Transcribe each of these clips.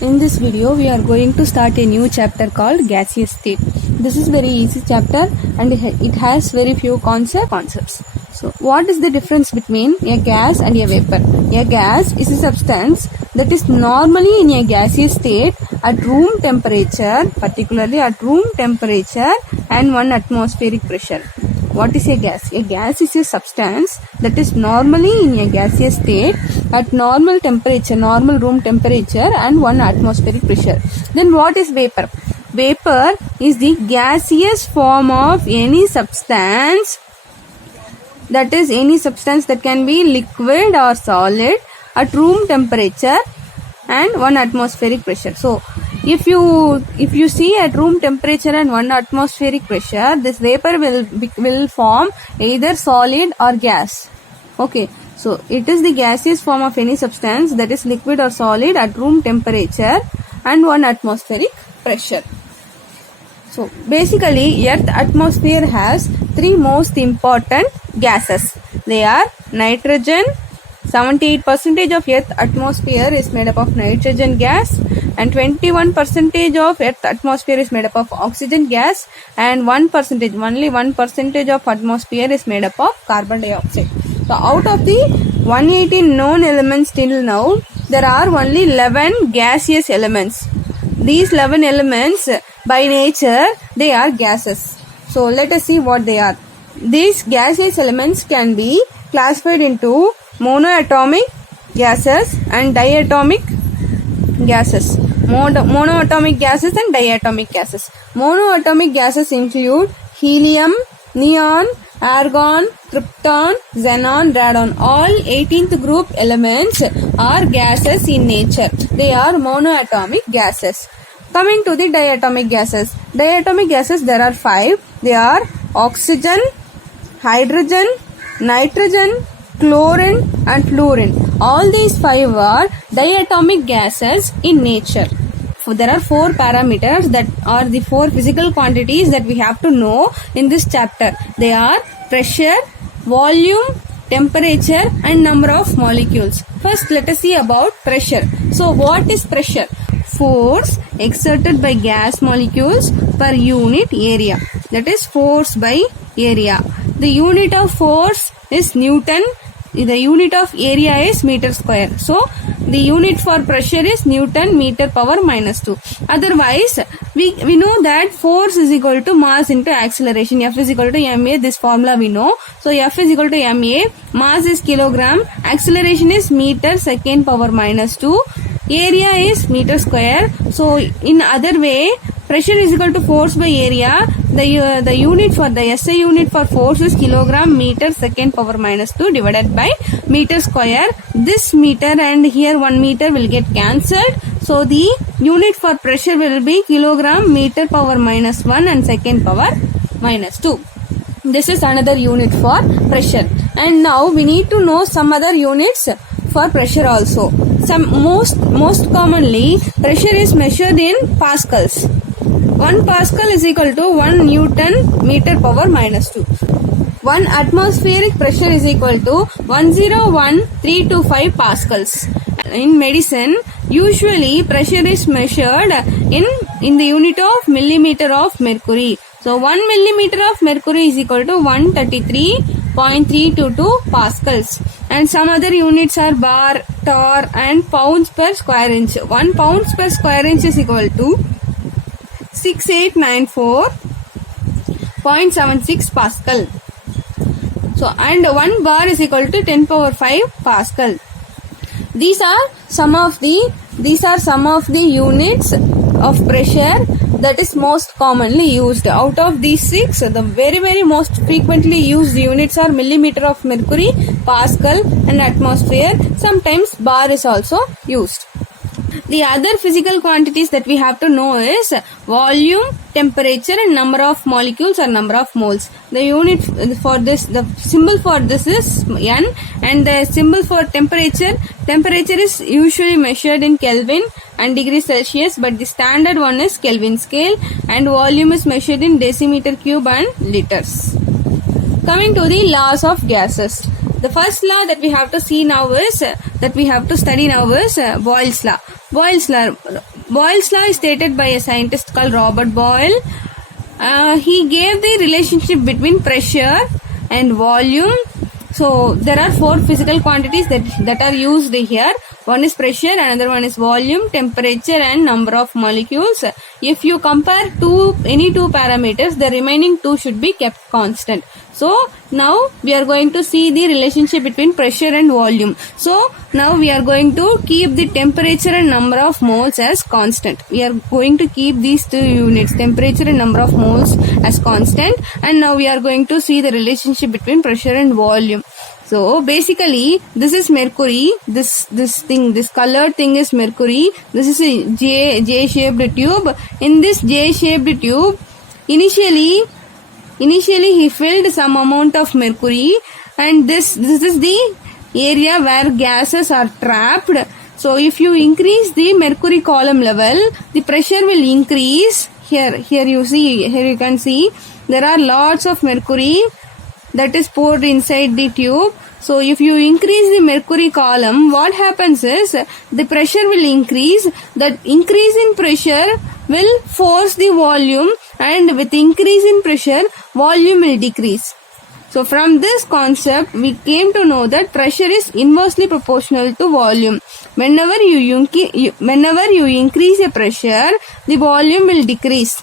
In this video, we are going to start a new chapter called gaseous state. This is very easy chapter and it has very few concepts. So, what is the difference between a gas and a vapor? A gas is a substance that is normally in a gaseous state at room temperature, particularly at room temperature and 1 atmospheric pressure. What is a gas? A gas is a substance that is normally in a gaseous state at normal temperature, normal room temperature and 1 atmospheric pressure. Then what is vapor? Vapor is the gaseous form of any substance, that is any substance that can be liquid or solid at room temperature and 1 atmospheric pressure. So if you see at room temperature and 1 atmospheric pressure, this vapor will form either solid or gas. Okay, so it is the gaseous form of any substance that is liquid or solid at room temperature and 1 atmospheric pressure. So basically, Earth atmosphere has 3 most important gases. They are nitrogen. 78% of Earth atmosphere is made up of nitrogen gas, and 21% of Earth atmosphere is made up of oxygen gas, and only 1% of atmosphere is made up of carbon dioxide. So out of the 118 known elements till now, there are only 11 gaseous elements. These 11 elements, by nature, they are gases. So let us see what they are. These gaseous elements can be classified into monoatomic gases and diatomic gases. Monoatomic gases and diatomic gases. Monoatomic gases include helium, neon, argon, krypton, xenon, radon. All 18th group elements are gases in nature. They are monoatomic gases. Coming to the diatomic gases. Diatomic gases, there are 5. They are oxygen, hydrogen, nitrogen, chlorine and fluorine. All these 5 are diatomic gases in nature. So there are 4 parameters that are the 4 physical quantities that we have to know in this chapter. They are pressure, volume, temperature and number of molecules. First, let us see about pressure. So what is pressure? Force exerted by gas molecules per unit area. That is force by area. The unit of force is Newton. The unit of area is meter square. So the unit for pressure is Newton meter power minus 2. Otherwise, we know that force is equal to mass into acceleration. F is equal to ma. This formula we know. So F is equal to ma. Mass is kilogram. Acceleration is meter second power minus 2. Area is meter square. So in other way, pressure is equal to force by area. The unit for the SI unit for force is kilogram meter second power minus 2 divided by meter square. This meter and here 1 meter will get cancelled. So the unit for pressure will be kilogram meter power minus 1 and second power minus 2. This is another unit for pressure. And now we need to know some other units for pressure also. Most commonly, pressure is measured in pascals. 1 pascal is equal to 1 Newton meter power minus 2. 1 atmospheric pressure is equal to 101,325 pascals. In medicine, usually pressure is measured in the unit of millimeter of mercury. So 1 millimeter of mercury is equal to 133.322 pascals. And some other units are bar, tor and pounds per square inch. 1 pounds per square inch is equal to 6894.76 pascal. So and 1 bar is equal to 10 power 5 pascal. These are some of the units of pressure that is most commonly used. Out of these 6, the very most frequently used units are millimeter of mercury, pascal and atmosphere. Sometimes bar is also used. The other physical quantities that we have to know is volume, temperature and number of molecules or number of moles. The unit for this, the symbol for this is N, and the symbol for temperature is usually measured in Kelvin and degrees Celsius, but the standard one is Kelvin scale, and volume is measured in decimeter cube and liters. Coming to the laws of gases. the first law that we have to see now is Boyle's law. Boyle's law is stated by a scientist called Robert Boyle. He gave the relationship between pressure and volume. So there are 4 physical quantities that are used here. One is pressure, another one is volume, temperature and number of molecules. If you compare any two parameters, the remaining 2 should be kept constant. So now we are going to see the relationship between pressure and volume. So now we are going to keep the temperature and number of moles as constant. We are going to keep these 2 units, temperature and number of moles, as constant. And now we are going to see the relationship between pressure and volume. So basically this is mercury, this colored thing is mercury. This is a J-shaped tube. In this J-shaped tube, initially he filled some amount of mercury, and this is the area where gases are trapped. So if you increase the mercury column level, the pressure will increase. Here you can see there are lots of mercury that is poured inside the tube. So if you increase the mercury column, what happens is the pressure will increase. That increase in pressure will force the volume, and with increase in pressure, volume will decrease. So from this concept, we came to know that pressure is inversely proportional to volume. Whenever you increase a pressure, the volume will decrease.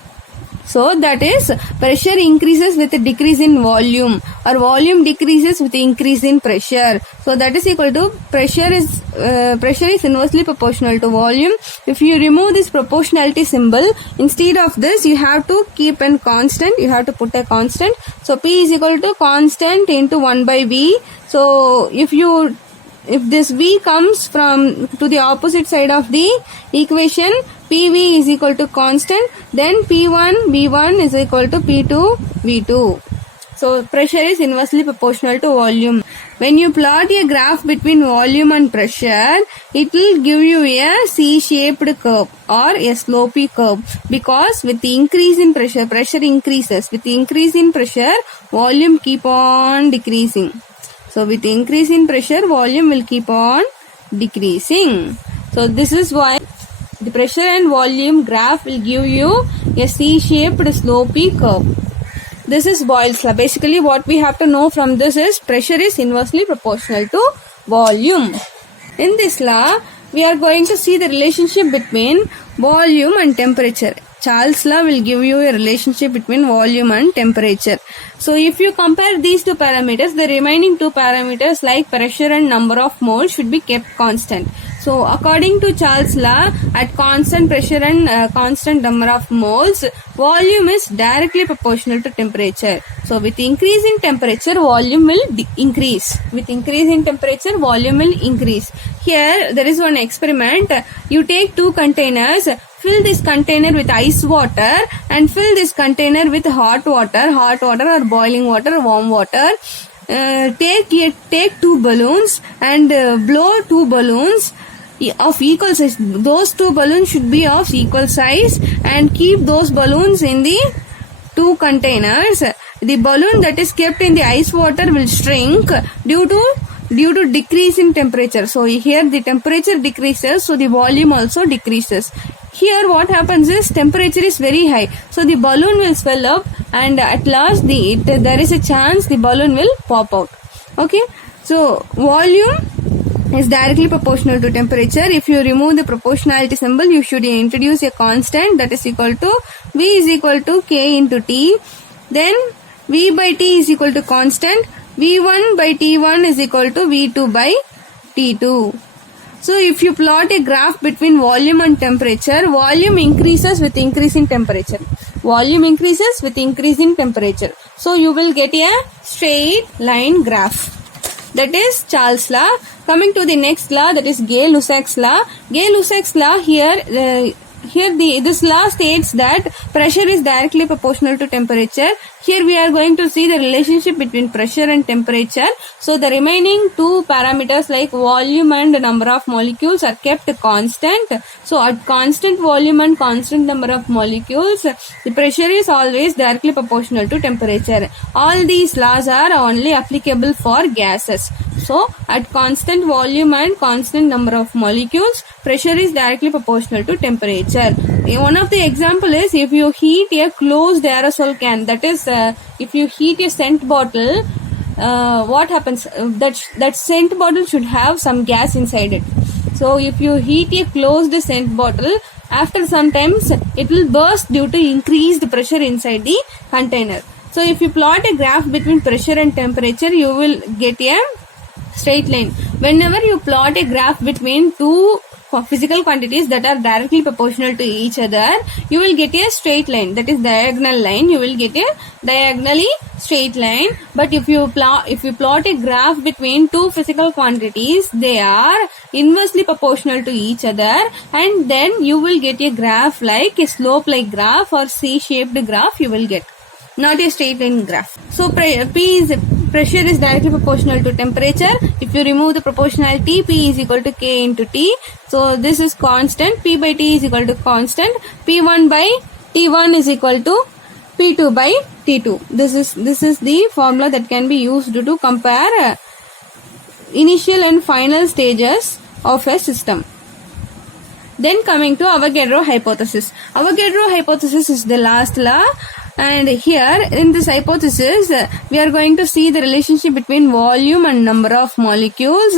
So that is, pressure increases with a decrease in volume, or volume decreases with increase in pressure. So that is equal to pressure is inversely proportional to volume. If you remove this proportionality symbol, instead of this you have to keep a constant. You have to put a constant. So P is equal to constant into 1 by V. So if this V comes to the opposite side of the equation, PV is equal to constant, then P1 V1 is equal to P2 V2. So pressure is inversely proportional to volume. When you plot a graph between volume and pressure, it will give you a C-shaped curve or a slopy curve, because with the increase in pressure increases. With the increase in pressure, volume keep on decreasing. So with the increase in pressure, volume will keep on decreasing. So this is why the pressure and volume graph will give you a C-shaped slopy curve. This is Boyle's law. Basically what we have to know from this is pressure is inversely proportional to volume. In this law, we are going to see the relationship between volume and temperature. Charles' law will give you a relationship between volume and temperature. So if you compare these 2 parameters, the remaining 2 parameters like pressure and number of moles should be kept constant. So according to Charles' law, at constant pressure and constant number of moles, volume is directly proportional to temperature. So with increase in temperature, volume will increase. With increase in temperature, volume will increase. Here there is one experiment. You take 2 containers, fill this container with ice water and fill this container with hot water or boiling water, warm water. Take 2 balloons and blow 2 balloons of equal size. Those 2 balloons should be of equal size, and keep those balloons in the 2 containers. The balloon that is kept in the ice water will shrink due to decrease in temperature. So here the temperature decreases, so the volume also decreases. Here what happens is temperature is very high, so the balloon will swell up, and at last there is a chance the balloon will pop out. Okay, so volume is directly proportional to temperature. If you remove the proportionality symbol, you should introduce a constant that is equal to V is equal to K into T. Then V by T is equal to constant. V1 by T1 is equal to V2 by T2. So if you plot a graph between volume and temperature, volume increases with increase in temperature. Volume increases with increase in temperature. So you will get a straight line graph. That is Charles' law. Coming to the next law, that is Gay-Lussac's law. Gay-Lussac's law this law states that pressure is directly proportional to temperature. Here we are going to see the relationship between pressure and temperature. So the remaining 2 parameters like volume and number of molecules are kept constant. So at constant volume and constant number of molecules, the pressure is always directly proportional to temperature. All these laws are only applicable for gases. So at constant volume and constant number of molecules, pressure is directly proportional to temperature. One of the example is if you heat a closed aerosol can, that is if you heat a scent bottle, what happens? That scent bottle should have some gas inside it. So if you heat a closed scent bottle, after some times it will burst due to increased pressure inside the container. So if you plot a graph between pressure and temperature, you will get a straight line. Whenever you plot a graph between two physical quantities that are directly proportional to each other, you will get a straight line, that is diagonal line. You will get a diagonally straight line. But if you plot a graph between two physical quantities, they are inversely proportional to each other, and then you will get a graph like a slope like graph or C-shaped graph you will get, not a straight line graph. So pressure is directly proportional to temperature. If you remove the proportionality, P is equal to K into T. So this is constant. P by T is equal to constant. P1 by T1 is equal to P2 by T2. This is the formula that can be used to compare initial and final stages of a system. Then coming to Avogadro hypothesis. Avogadro hypothesis is the last law. And here in this hypothesis, we are going to see the relationship between volume and number of molecules.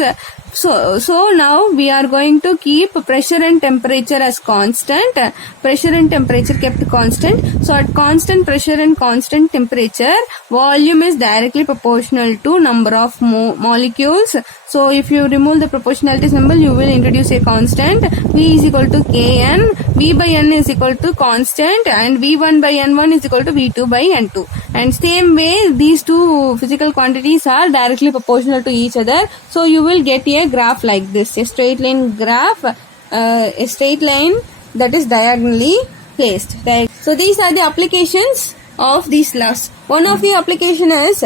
So now we are going to keep pressure and temperature as constant. Pressure and temperature kept constant. So at constant pressure and constant temperature, volume is directly proportional to number of molecules. So if you remove the proportionality symbol, you will introduce a constant. V is equal to Kn, V by N is equal to constant, and V1 by N1 is equal to V2 by N2. And same way, these two physical quantities are directly proportional to each other. So you will get a graph like this, a straight line graph, a straight line that is diagonally placed. So these are the applications of these laws. One of the application is,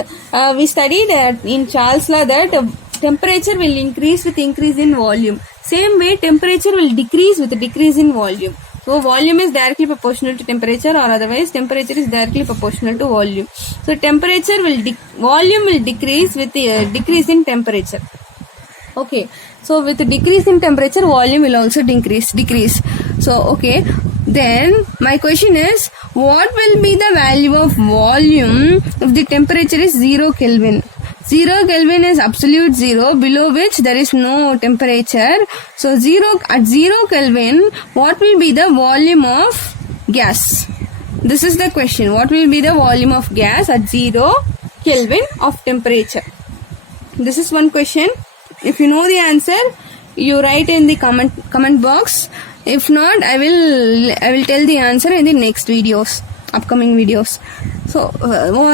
we studied in Charles' law that temperature will increase with increase in volume. Same way, temperature will decrease with decrease in volume. So volume is directly proportional to temperature, or otherwise temperature is directly proportional to volume. So volume will decrease with decrease in temperature. Okay. So with decrease in temperature, volume will also decrease. So okay. Then my question is, what will be the value of volume if the temperature is 0 Kelvin? 0 Kelvin is absolute zero, below which there is no temperature. So at 0 Kelvin, what will be the volume of gas? This is the question. What will be the volume of gas at 0 Kelvin of temperature? This is one question. If you know the answer, you write in the comment box. If not, I will tell the answer in the next upcoming videos. So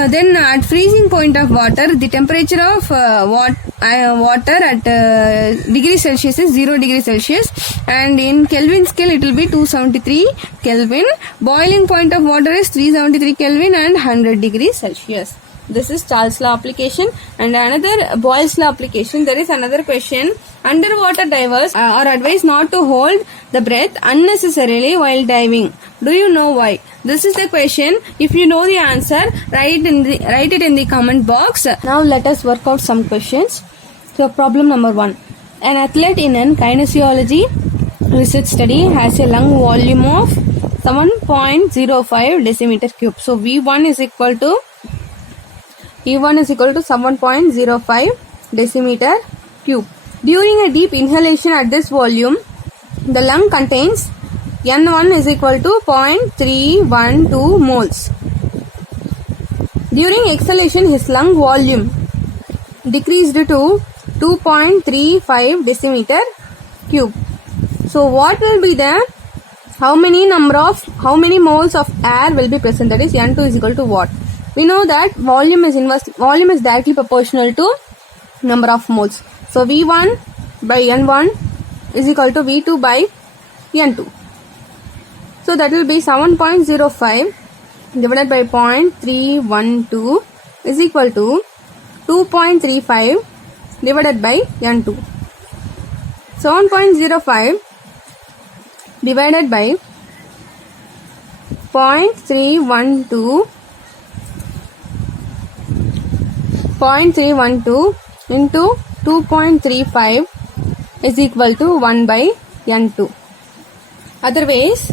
then at freezing point of water, the temperature of water at degree Celsius is 0 degree Celsius, and in Kelvin scale it will be 273 Kelvin. Boiling point of water is 373 Kelvin and 100 degrees Celsius. This is Charles' law application. And another Boyle's law application. There is another question. Underwater divers are advised not to hold the breath unnecessarily while diving. Do you know why? This is the question. If you know the answer, write it in the comment box. Now let us work out some questions. So problem number 1. An athlete in an kinesiology research study has a lung volume of 7.05 decimeter cube. So V1 is equal to 7.05 decimeter cube. During a deep inhalation at this volume, the lung contains N1 is equal to 0.312 moles. During exhalation, his lung volume decreased to 2.35 decimeter cube. So what will be the how many moles of air will be present? That is N2 is equal to what? We know that volume is directly proportional to number of moles. So V1 by N1 is equal to V2 by N2. So that will be 7.05 divided by 0.312 is equal to 2.35 divided by N2. 7.05 divided by 0.312 into 2.35 is equal to 1 by N2. Otherwise,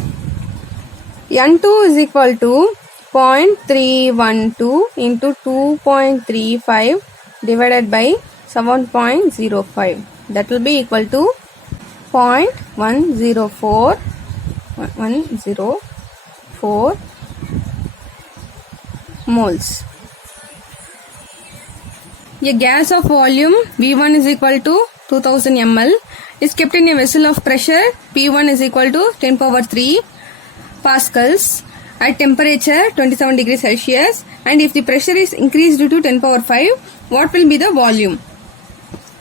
N2 is equal to 0.312 into 2.35 divided by 7.05. That will be equal to 0.104 moles. A gas of volume V1 is equal to 2000 ml is kept in a vessel of pressure P1 is equal to 10 power 3 pascals at temperature 27 degrees Celsius, and if the pressure is increased to 10 power 5, what will be the volume?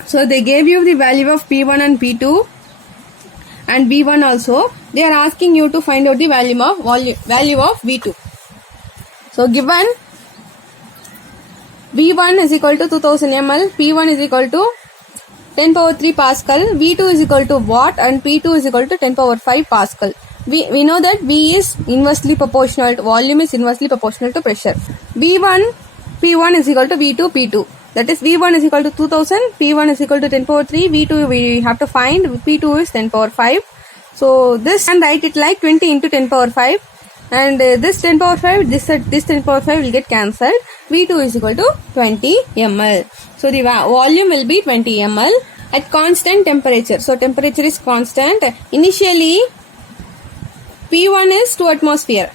So they gave you the value of P1 and P2 and V1 also. They are asking you to find out the value of V2. So given V1 is equal to 2000 ml, P1 is equal to 10 power 3 pascal, V2 is equal to watt, and P2 is equal to 10 power 5 pascal. We know that V is inversely proportional to volume is inversely proportional to pressure. V1 P1 is equal to V2 P2. That is V1 is equal to 2000, P1 is equal to 10 power 3, V2 we have to find, P2 is 10 power 5. So this, and write it like 20 into 10 power 5, and this 10 power 5, this 10 power 5 will get cancelled. V2 is equal to 20 ml. So the volume will be 20 ml at constant temperature. So temperature is constant. Initially P1 is 2 atmosphere.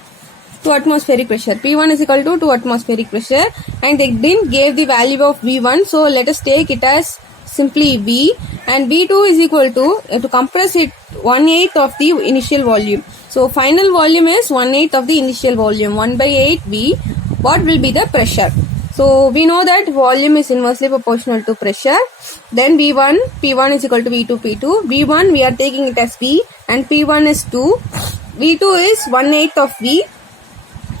2 atmospheric pressure. P1 is equal to 2 atmospheric pressure, and they didn't give the value of V1, so let us take it as simply V, and V2 is equal to compress it 1/8 of the initial volume. So final volume is 1/8 of the initial volume, 1/8 V. What will be the pressure? So we know that volume is inversely proportional to pressure. Then V1, P1 is equal to V2 P2. V1 we are taking it as V, and P1 is 2. V2 is 1/8 of V,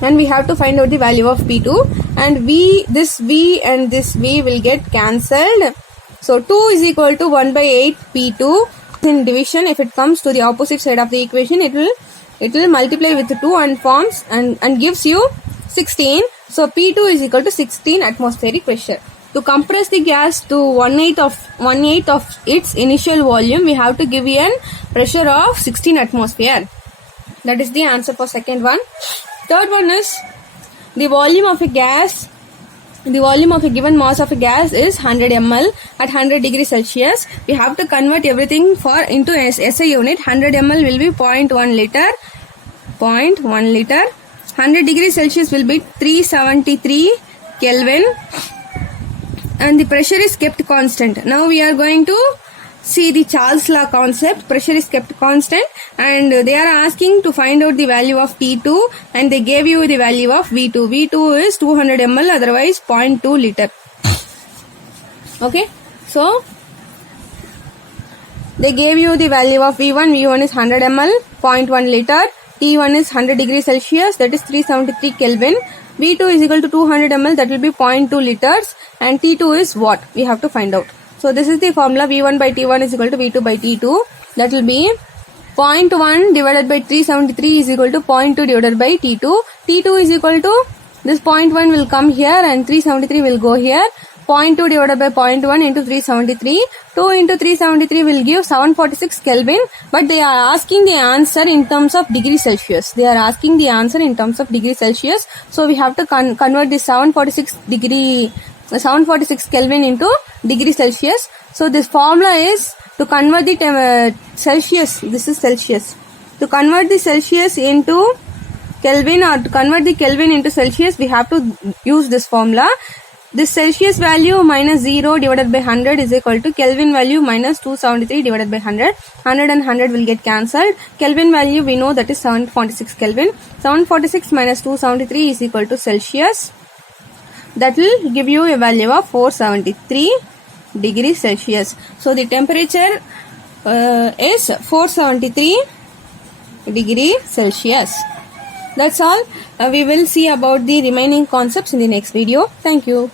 and we have to find out the value of P2, and this V and this V will get cancelled. So 2 is equal to 1/8 P2. In division, if it comes to the opposite side of the equation, it will multiply with 2 and forms and gives you 16. So P2 is equal to 16 atmospheric pressure. To compress the gas to 1/8 of its initial volume, we have to give a pressure of 16 atmosphere. That is the answer for second one. Third one is the volume of a gas. The volume of a given mass of a gas is 100 ml at 100 degrees Celsius. We have to convert everything into SI unit. 100 ml will be 0.1 liter. 0.1 liter. 100 degrees Celsius will be 373 Kelvin. And the pressure is kept constant. Now we are going to see the Charles law concept. Pressure is kept constant, and they are asking to find out the value of T2, and they gave you the value of V2. V2 is 200 ml, otherwise 0.2 liter. Okay, so they gave you the value of V1. V1 is 100 ml, 0.1 liter. T1 is 100 degrees Celsius, that is 373 Kelvin. V2 is equal to 200 ml, that will be 0.2 liters, and T2 is what? We have to find out. So this is the formula. V1 by T1 is equal to V2 by T2. That will be 0.1 divided by 373 is equal to 0.2 divided by T2. T2 is equal to, this 0.1 will come here and 373 will go here. 0.2 divided by 0.1 into 373. 2 into 373 will give 746 Kelvin. But they are asking the answer in terms of degree Celsius. They are asking the answer in terms of degree Celsius. So we have to convert this 746 Kelvin into degree Celsius. So this formula is to convert the Celsius. This is Celsius. To convert the Celsius into Kelvin, or to convert the Kelvin into Celsius, we have to use this formula. This Celsius value minus 0 divided by 100 is equal to Kelvin value minus 273 divided by 100. 100 and 100 will get cancelled. Kelvin value we know that is 746 Kelvin. 746 minus 273 is equal to Celsius. That will give you a value of 473 degrees Celsius. So the temperature is 473 degree Celsius. That's all. We will see about the remaining concepts in the next video. Thank you.